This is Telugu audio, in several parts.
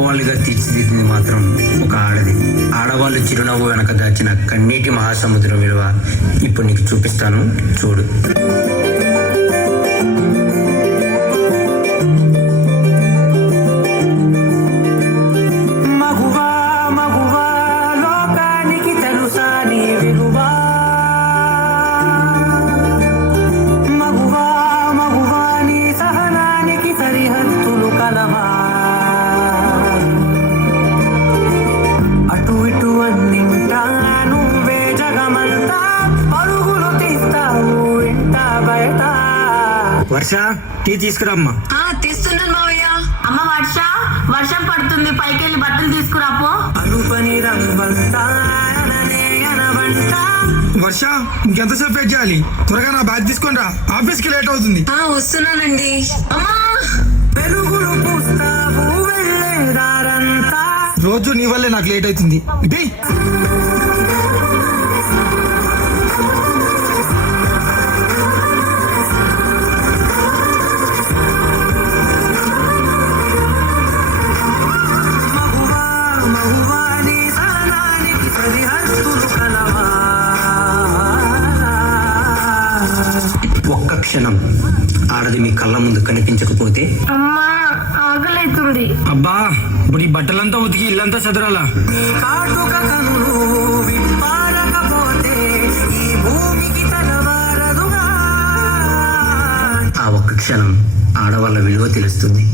దీపావళిగా తీర్చిదిద్దింది మాత్రం ఒక ఆడది. ఆడవాళ్ళు చిరునవ్వు వెనక దాచిన కన్నీటి మహాసముద్రం విలువ ఇప్పుడు నీకు చూపిస్తాను, చూడు. వర్ష, టీ తీసుకురామ్మా. తీస్తున్నాను మావయ్య. అమ్మ వర్ష, వర్షం పడుతుంది, పైకి వెళ్ళి బట్టలు తీసుకురాపో. వర్ష, ఇంకెంతసేపు వెయిట్ చేయాలి? త్వరగా నా బ్యాగ్ తీసుకొని రా, ఆఫీస్ కి లేట్ అవుతుంది. వస్తున్నానండి. అమ్మా, రోజు నీ వల్లే నాకు లేట్ అవుతుంది. ఒక్క క్షణం ఆడది మీ కళ్ళ ముందు కనిపించకపోతే అమ్మా ఆకలైతుంది. అబ్బా, ఇప్పుడు ఈ బట్టలంతా ఉతికి ఇల్లంతా చదరాలా? ఆ ఒక్క క్షణం ఆడవాళ్ళ విలువ తెలుస్తుంది.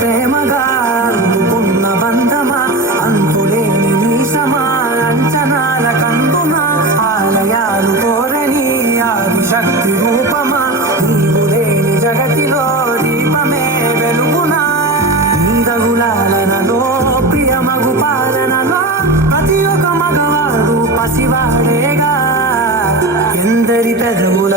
ప్రేమగా అందుకున్న బంధమా, అంతులేని నీసమా, అంచనాల కందున ఆలయాలు కోరని ఆదిశక్తి రూపమా, నీవు లేని జగతిలో దీపమే వెలుగునా. నీదగులాలనలో ప్రియమగు పాలనలో ప్రతి ఒక్క మగవాడు పసివాడేగా. ఎందరి పెదవుల